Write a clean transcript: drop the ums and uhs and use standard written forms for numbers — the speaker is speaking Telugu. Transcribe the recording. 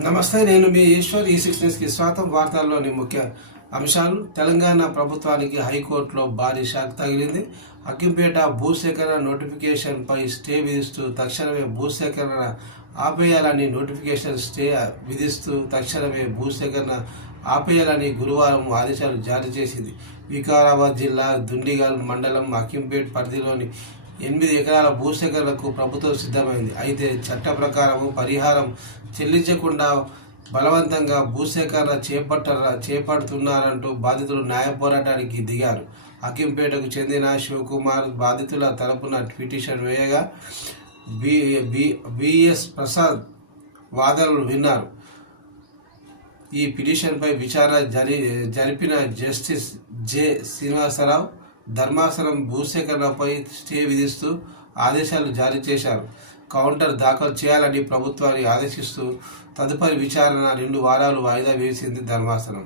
నమస్తే, నేను మీ ఈశ్వర్. ఈ6 న్యూస్కి స్వాగతం. వార్తల్లోని ముఖ్య అంశాలు. తెలంగాణ ప్రభుత్వానికి హైకోర్టులో భారీ షాక్ తగిలింది. అక్కింపేట భూసేకరణ నోటిఫికేషన్పై స్టే విధిస్తూ తక్షణమే భూసేకరణ ఆపేయాలని గురువారం ఆదేశాలు జారీ చేసింది. వికారాబాద్ జిల్లా దుండిగల్ మండలం అక్కింపేట పరిధిలోని 8 ఎకరాల భూసేకరణకు ప్రభుత్వం సిద్ధమైంది. అయితే చట్ట ప్రకారం పరిహారం చెల్లించకుండా బలవంతంగా భూసేకరణ చేపడుతున్నారంటూ బాధితులు న్యాయ పోరాటానికి దిగారు. అక్కింపేటకు చెందిన శివకుమార్ బాధితుల తరపున పిటిషన్ వేయగా బిఎస్ ప్రసాద్ వాదనలు విన్నారు. ఈ పిటిషన్పై విచారణ జరిపిన జస్టిస్ జె శ్రీనివాసరావు ధర్మాసనం భూసేకరణపై స్టే విధిస్తూ ఆదేశాలు జారీ చేశారు. కౌంటర్ దాఖలు చేయాలని ప్రభుత్వాన్ని ఆదేశిస్తూ తదుపరి విచారణ 2 వారాలు వాయిదా వేసింది ధర్మాసనం.